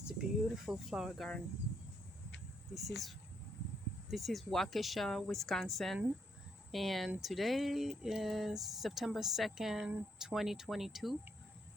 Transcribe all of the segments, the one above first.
It's a beautiful flower garden. This is Waukesha, Wisconsin, and today is September 2nd, 2022,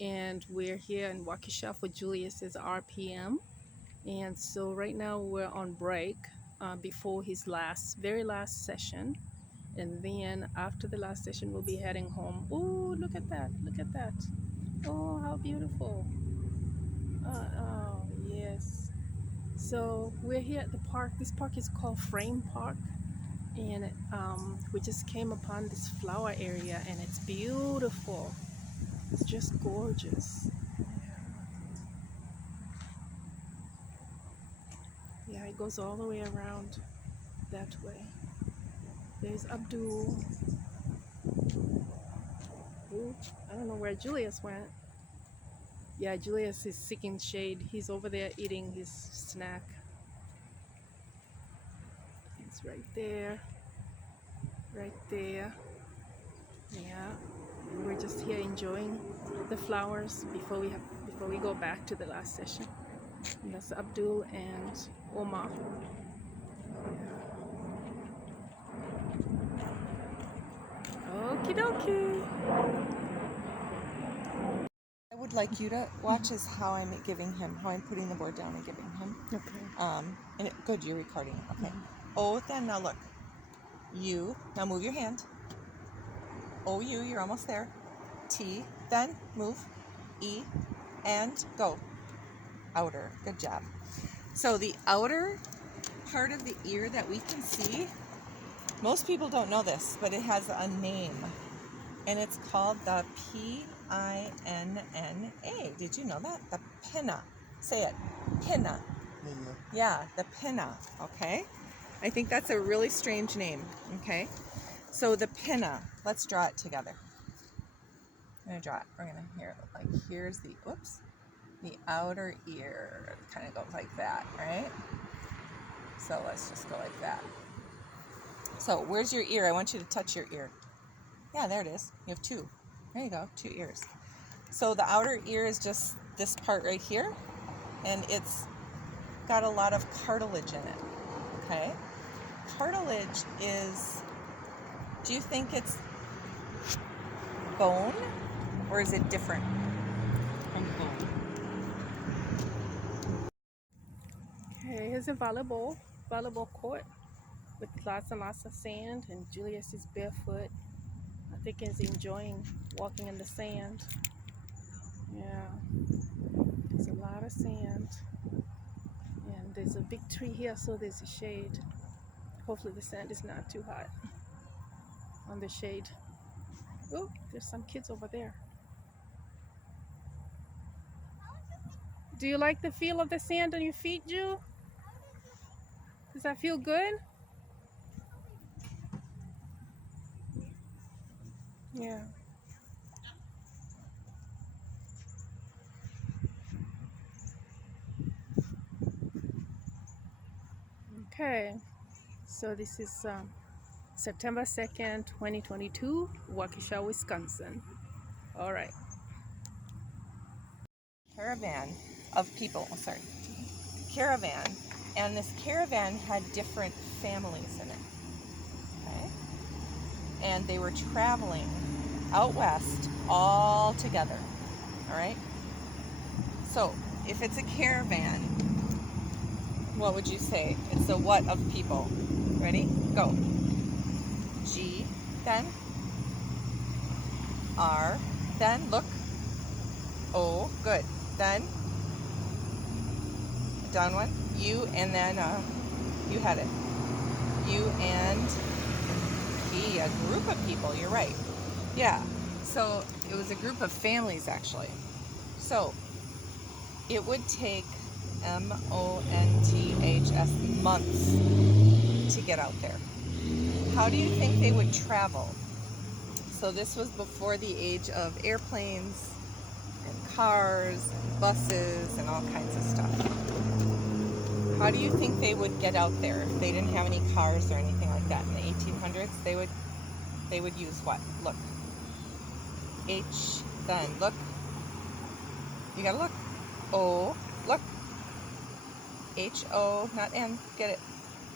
and we're here in Waukesha for Julius's RPM. And so right now we're on break before his very last session, and then after the last session we'll be heading home. Oh, look at that! Look at that! Oh, how beautiful! Oh, yes. So we're here at the park. This park is called Frame Park, and we just came upon this flower area, and it's beautiful. It's just gorgeous. Yeah, it goes all the way around that way. There's Abdul. Ooh, I don't know where Julius went. Yeah, Julius is seeking shade. He's over there eating his snack. It's right there. Right there. Yeah. And we're just here enjoying the flowers before we go back to the last session. And that's Abdul and Omar. Okie dokie. I would like you to watch is how I'm giving him, how I'm putting the board down and giving him. Okay. Good, you're recording. Okay. O, then now look. U, now move your hand. O, U, you're almost there. T, then move. E, and go. Outer, good job. So the outer part of the ear that we can see, most people don't know this, but it has a name. And it's called the P-I-N-N-A. Did you know that? The pinna. Say it. Pinna. Yeah, the pinna. Okay. I think that's a really strange name. Okay. So the pinna. Let's draw it together. I'm going to draw it. We're going to hear it like here's the, the outer ear. It kind of goes like that, right? So let's just go like that. So where's your ear? I want you to touch your ear. Yeah, there it is. You have two. There you go, 2 ears. So the outer ear is just this part right here, and it's got a lot of cartilage in it, okay? Cartilage is, do you think it's bone, or is it different from bone? Okay, here's a volleyball court with lots and lots of sand, and Julius is barefoot. I think he's enjoying walking in the sand. Yeah, there's a lot of sand, and there's a big tree here, so there's a shade. Hopefully the sand is not too hot on the shade. Oh, there's some kids over there. Do you like the feel of the sand on your feet, Ju? Does that feel good? Yeah. Okay, so this is September 2nd, 2022, Waukesha, Wisconsin. All right. Caravan of people, caravan, and this caravan had different families in it, okay? And they were traveling out west all together, all right? So if it's a caravan, what would you say? It's a what of people? Ready? Go. G, then R, then look. O, good. Then down one. U, and then you had it. U and P, a group of people. You're right. Yeah. So it was a group of families actually. So it would take months to get out there. How do you think they would travel? So this was before the age of airplanes and cars and buses and all kinds of stuff. How do you think they would get out there if they didn't have any cars or anything like that in the 1800s? They would use what? Look. H, then look. You gotta look. O, look. H-O, not N, get it.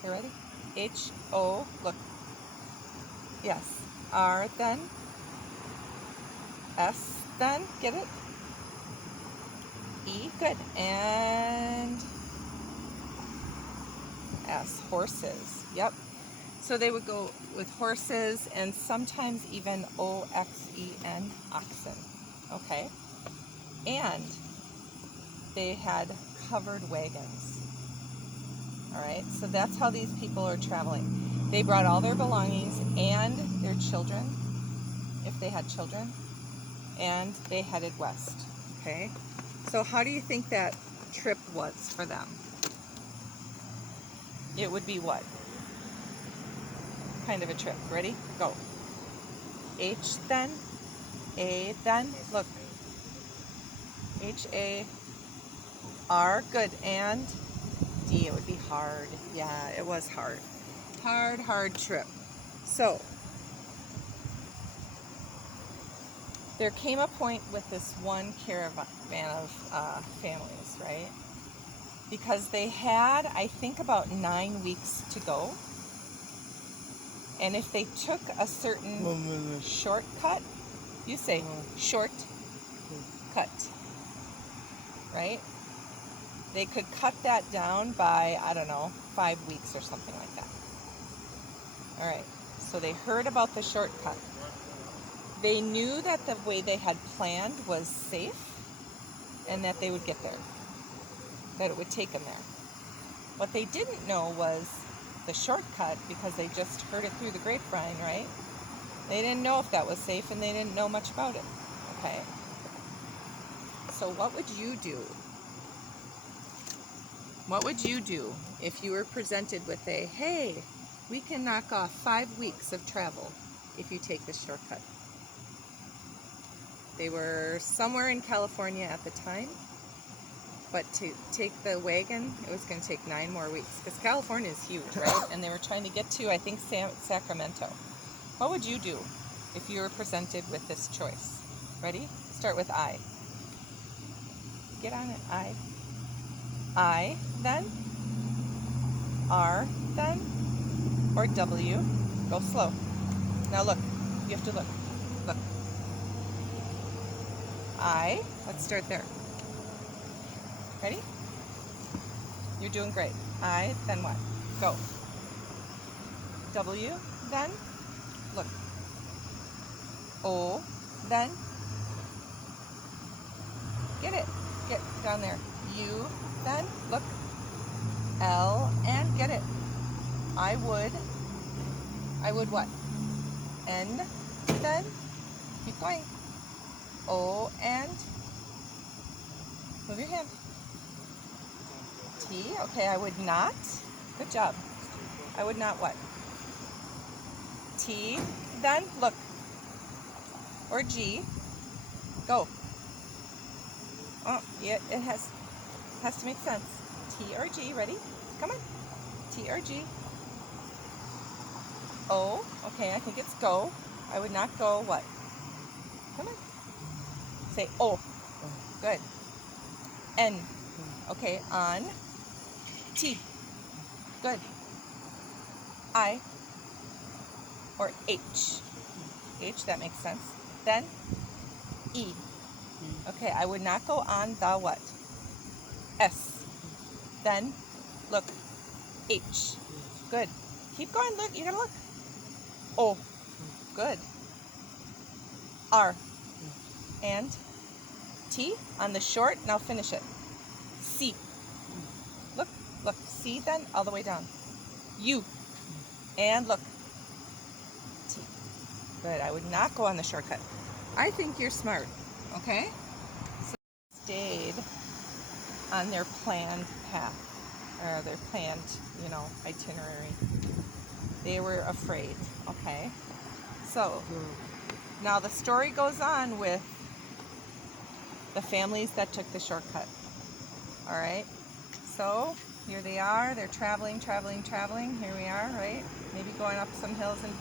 You ready? H-O, look. Yes. R then. S then, get it? E, good. And S, horses. Yep. So they would go with horses and sometimes even O-X-E-N, oxen. Okay. And they had covered wagons. All right. So that's how these people are traveling. They brought all their belongings and their children, if they had children, and they headed west. Okay. So how do you think that trip was for them? It would be what kind of a trip? Ready? Go. H then, A then, look. H-A-R, good, and D, it would be hard. Yeah, it was hard. Hard trip. So, there came a point with this one caravan of families, right? Because they had, I think, about 9 weeks to go. And if they took a certain shortcut, you say short cut, right? They could cut that down by, I don't know, 5 weeks or something like that. All right, so they heard about the shortcut. They knew that the way they had planned was safe and that they would get there, that it would take them there. What they didn't know was the shortcut, because they just heard it through the grapevine, right? They didn't know if that was safe and they didn't know much about it, okay? So what would you do? What would you do if you were presented with a, hey, we can knock off 5 weeks of travel if you take this shortcut? They were somewhere in California at the time, but to take the wagon, it was going to take 9 more weeks, because California is huge, right? And they were trying to get to, I think, Sacramento. What would you do if you were presented with this choice? Ready? Start with I. Get on it. I. I, then. R, then. Or W. Go slow. Now look. You have to look. Look. I. Let's start there. Ready? You're doing great. I, then what? Go. W, then. Look. O, then. Get it. Get down there. U, then. Look. L, and get it. I would what? N, then. Keep going. O, and. Move your hand. T, okay, I would not. Good job. I would not what? T, then, look. Or G. Go. Oh, yeah, it has to make sense. T or G, ready? Come on. T or G. O, okay, I think it's go. I would not go what? Come on. Say O. Good. N. Okay, on. T. Good. I. Or H. H, that makes sense. Then E. Okay, I would not go on the what? S. Then, look. H. Good. Keep going, look, you gotta look. O. Good. R. And T on the short, now finish it. C. Look, look, C then, all the way down. U. And look. T. Good, I would not go on the shortcut. I think you're smart, okay? So they stayed on their planned path, or their planned, itinerary. They were afraid, okay? So, now the story goes on with the families that took the shortcut. All right, so here they are. They're traveling. Here we are, right? Maybe going up some hills, and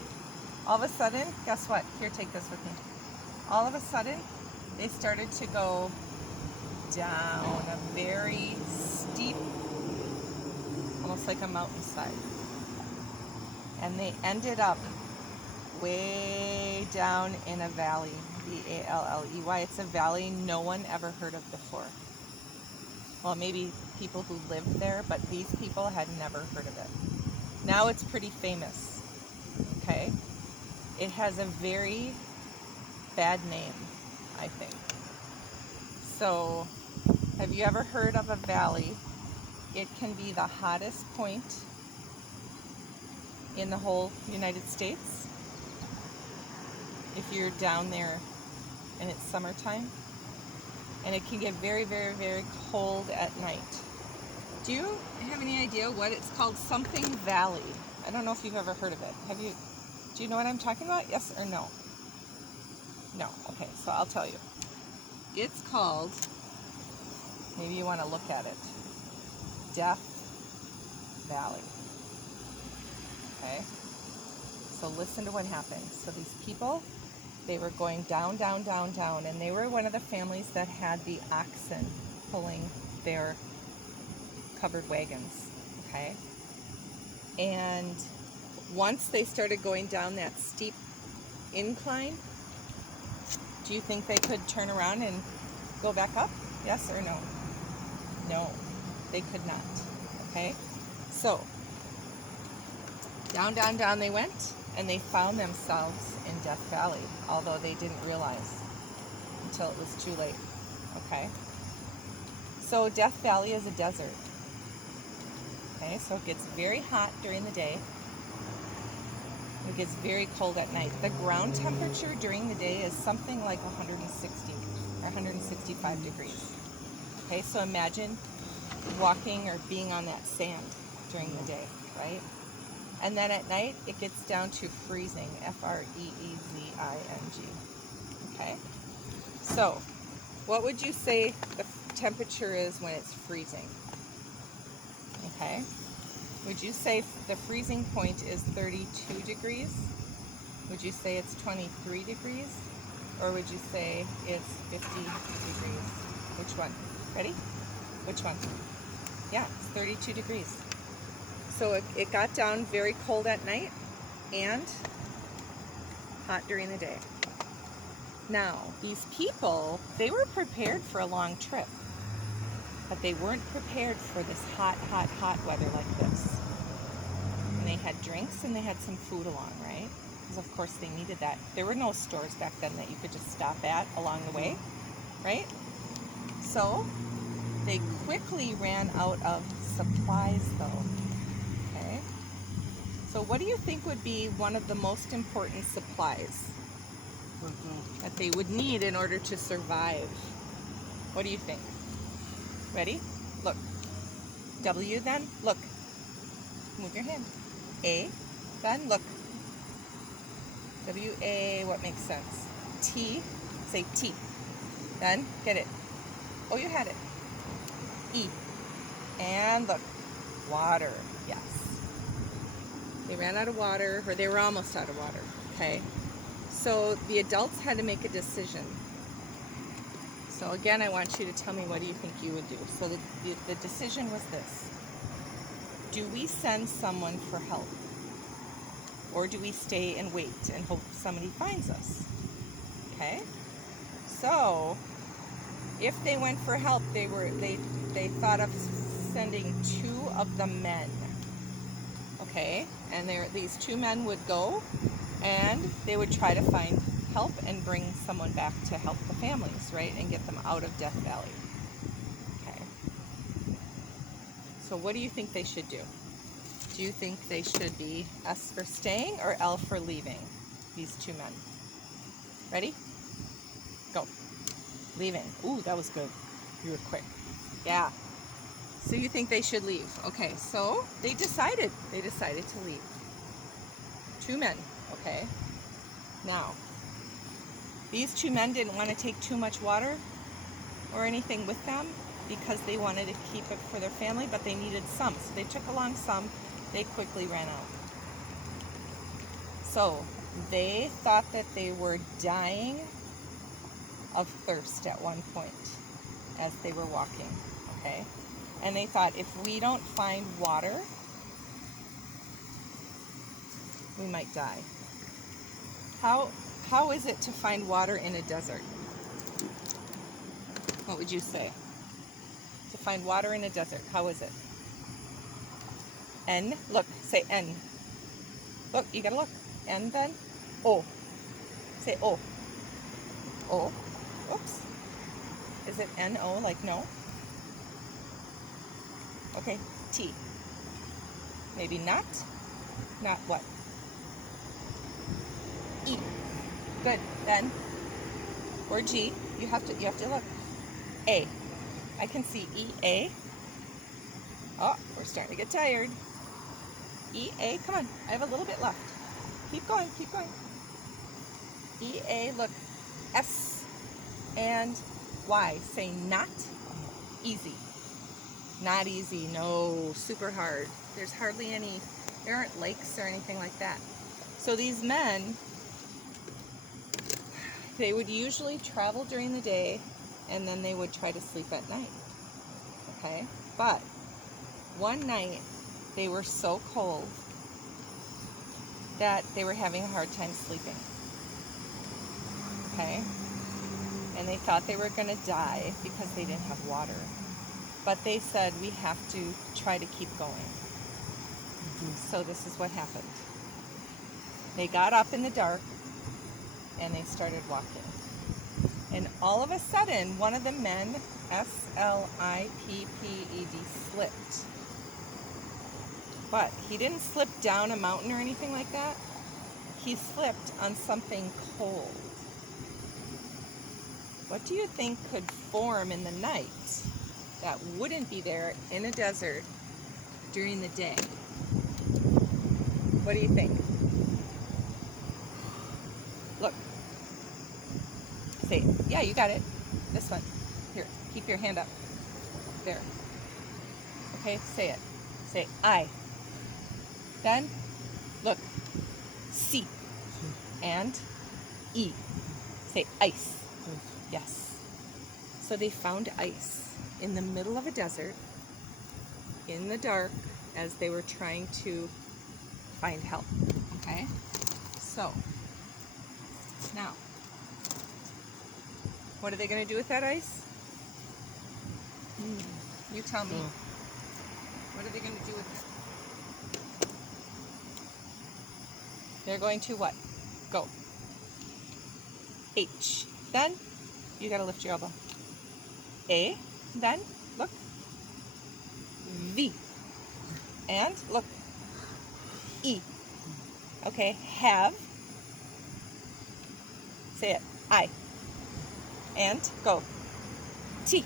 all of a sudden, guess what? Here, take this with me. All of a sudden, they started to go down a very steep like a mountainside. And they ended up way down in a valley, V-A-L-L-E-Y. It's a valley no one ever heard of before. Well, maybe people who lived there, but these people had never heard of it. Now it's pretty famous, okay? It has a very bad name, I think. So, have you ever heard of a valley? It can be the hottest point in the whole United States if you're down there and it's summertime. And it can get very, very, very cold at night. Do you have any idea what it's called? Something Valley. I don't know if you've ever heard of it. Do you know what I'm talking about? Yes or no? No. Okay, so I'll tell you. It's called, maybe you want to look at it, Death Valley. Okay? So listen to what happened. So these people, they were going down, down, down, down, and they were one of the families that had the oxen pulling their covered wagons, okay? And once they started going down that steep incline, do you think they could turn around and go back up? Yes or no? No, they could not, okay? So, down, down, down they went, and they found themselves in Death Valley, although they didn't realize until it was too late, okay? So Death Valley is a desert, okay? So it gets very hot during the day. It gets very cold at night. The ground temperature during the day is something like 160 or 165 degrees, okay? So imagine walking or being on that sand during the day, right? And then at night, it gets down to freezing, F-R-E-E-Z-I-N-G, okay? So, what would you say the temperature is when it's freezing? Okay? Would you say the freezing point is 32 degrees? Would you say it's 23 degrees? Or would you say it's 50 degrees? Which one? Ready? Which one? Yeah, it's 32 degrees. So it got down very cold at night and hot during the day. Now, these people, they were prepared for a long trip, but they weren't prepared for this hot, hot, hot weather like this. And they had drinks and they had some food along, right? Because of course they needed that. There were no stores back then that you could just stop at along the way, right? So they quickly ran out of supplies though. So what do you think would be one of the most important supplies that they would need in order to survive? What do you think? Ready? Look. W then, look. Move your hand. A, then look. W-A, what makes sense? T, say T. Then, get it. Oh, you had it. E, and look. Water, yes. They ran out of water, or they were almost out of water, okay? So the adults had to make a decision. So again, I want you to tell me, what do you think you would do? So the decision was this. Do we send someone for help? Or do we stay and wait and hope somebody finds us? Okay? So, if they went for help, they thought of sending 2 of the men. Okay, and these 2 men would go and they would try to find help and bring someone back to help the families, right, and get them out of Death Valley. Okay, so what do you think they should do? Do you think they should be S for staying or L for leaving, these 2 men? Ready? Go. Leaving. Ooh, that was good. You were quick. Yeah. So you think they should leave. Okay, so they decided to leave. 2 men, okay? Now, these 2 men didn't want to take too much water or anything with them because they wanted to keep it for their family, but they needed some. So they took along some. They quickly ran out. So they thought that they were dying of thirst at one point as they were walking, okay? And they thought, if we don't find water, we might die. How is it to find water in a desert? What would you say? To find water in a desert, how is it? N, look, say N. Look, you gotta look. N then? O. Say O. O. Oops. Is it N-O, like no? Okay, T. Maybe not. Not what? E. Good. Then, or G. You have to look. A. I can see E-A. Oh, we're starting to get tired. E-A, come on. I have a little bit left. Keep going, keep going. E-A, look. S and Y. Say not easy. Not easy, no, super hard. There's hardly any, there aren't lakes or anything like that. So these men, they would usually travel during the day and then they would try to sleep at night, okay? But one night they were so cold that they were having a hard time sleeping, okay? And they thought they were gonna die because they didn't have water. But they said, we have to try to keep going. So this is what happened. They got up in the dark and they started walking. And all of a sudden, one of the men, S-L-I-P-P-E-D, slipped. But he didn't slip down a mountain or anything like that. He slipped on something cold. What do you think could form in the night that wouldn't be there in a desert during the day? What do you think? Look. Say it. Yeah, you got it. This one. Here, keep your hand up. There. Okay, say it. Say I. Then, look. C. And E. Say ice. Yes. So they found ice in the middle of a desert, in the dark, as they were trying to find help, okay? So, now, what are they going to do with that ice? You tell me. What are they going to do with it? They're going to what? Go. H. Then, you got to lift your elbow. A. Then, look. V. And, look. E. Okay, have. Say it. I. And, go. T.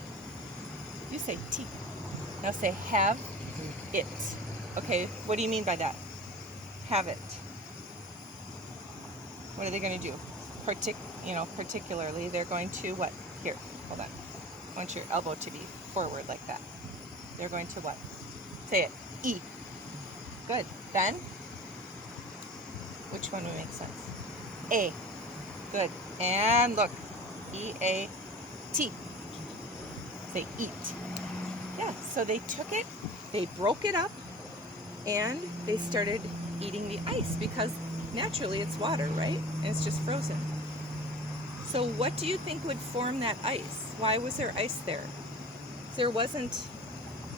You say T. Now say have it. Okay, what do you mean by that? Have it. What are they going to do? Particularly, they're going to what? Here, hold on. I want your elbow to be forward like that. They're going to what? Say it. E. Good. Then, which one would make sense? A. Good. And look. E-A-T. Say eat. Yeah, so they took it, they broke it up, and they started eating the ice because naturally it's water, right? And it's just frozen. So what do you think would form that ice? Why was there ice there? There wasn't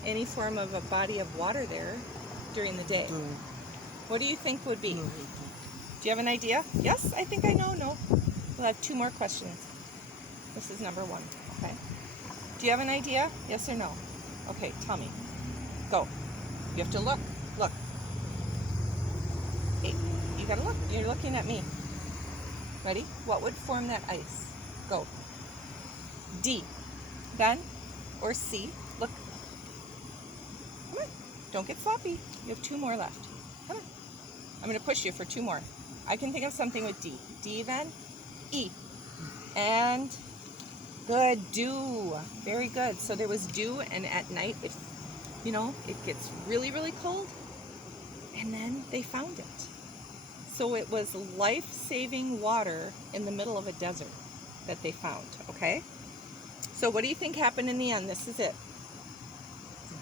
any form of a body of water there during the day. What do you think would be? Do you have an idea? Yes, I think I know. No. We'll have 2 more questions. This is number 1, okay? Do you have an idea? Yes or no? Okay, tell me. Go. You have to look. Look. Hey, you gotta look. You're looking at me. Ready? What would form that ice? Go. D. Then, or C. Look. Come on. Don't get sloppy. You have 2 more left. Come on. I'm going to push you for 2 more. I can think of something with D. D then. E. And good. Dew. Very good. So there was dew, and at night, it gets really, really cold. And then they found it. So it was life-saving water in the middle of a desert that they found, okay? So what do you think happened in the end? This is it.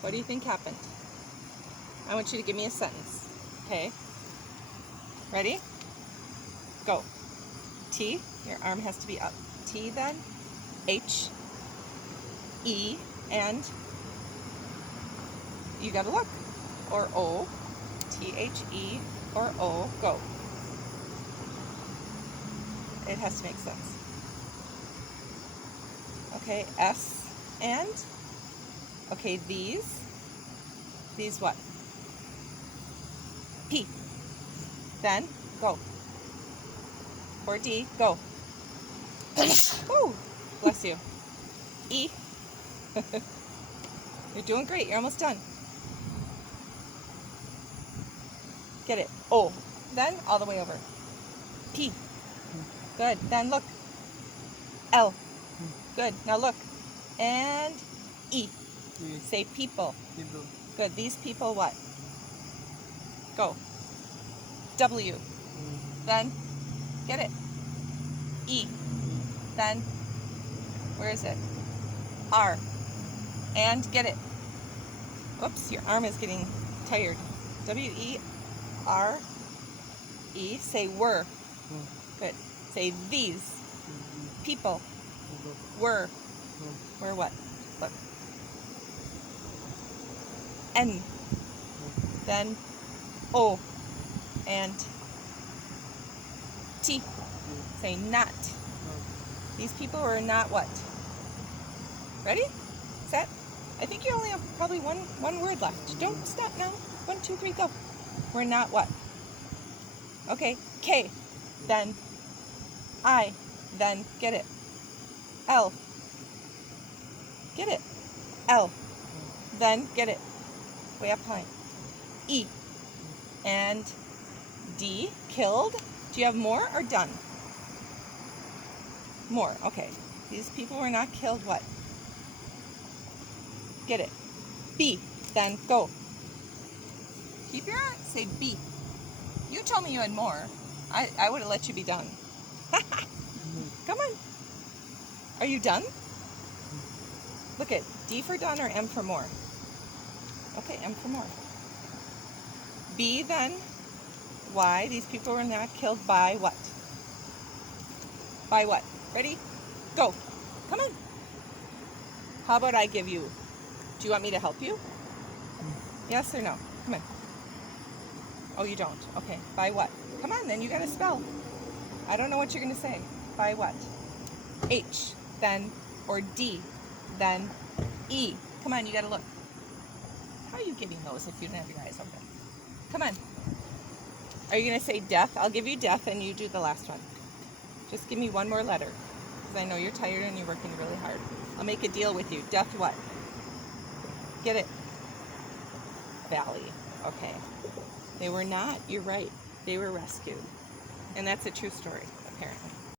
What do you think happened? I want you to give me a sentence, okay? Ready? Go. T, your arm has to be up. T then, H, E, and you gotta look. Or O, T-H-E, or O, go. It has to make sense. Okay, S, and, okay, these what? P, then, go. Or D, go. Woo! Bless you. E. You're doing great. You're almost done. Get it. O. Then all the way over. P. Good. Then look. L. Good. Now look. And E. Say people. Good. These people what? Go. W. Then get it. E. Then where is it? R. And get it. Oops, your arm is getting tired. W-E-R-E. Say were. Good. Say these. People. Were. Were what? Look. N. Then O. And T. Say not. These people are not what? Ready? Set? I think you only have probably one word left. Don't stop now. 1, 2, 3, go. We're not what? Okay. K. Then I. Then get it. L. Get it. L. Then get it. Way up high. E. And D. Killed. Do you have more or done? More. Okay. These people were not killed. What? Get it. B. Then go. Keep your eye. Say B. You told me you had more. I would have let you be done. Come on. Are you done? Look at D for done or M for more. Okay, M for more. B then Y. These people were not killed by what? By what? Ready? Go. Come on. How about I give you? Do you want me to help you? Yes or no? Come on. Oh, you don't? Okay. By what? Come on, then you got to spell. I don't know what you're going to say. By what? H, then, or D, then E. Come on, you got to look. How are you getting those if you don't have your eyes open? Come on. Are you going to say death? I'll give you death and you do the last one. Just give me one more letter because I know you're tired and you're working really hard. I'll make a deal with you. Death what? Get it? Valley. Okay. They were not. You're right. They were rescued. And that's a true story, apparently.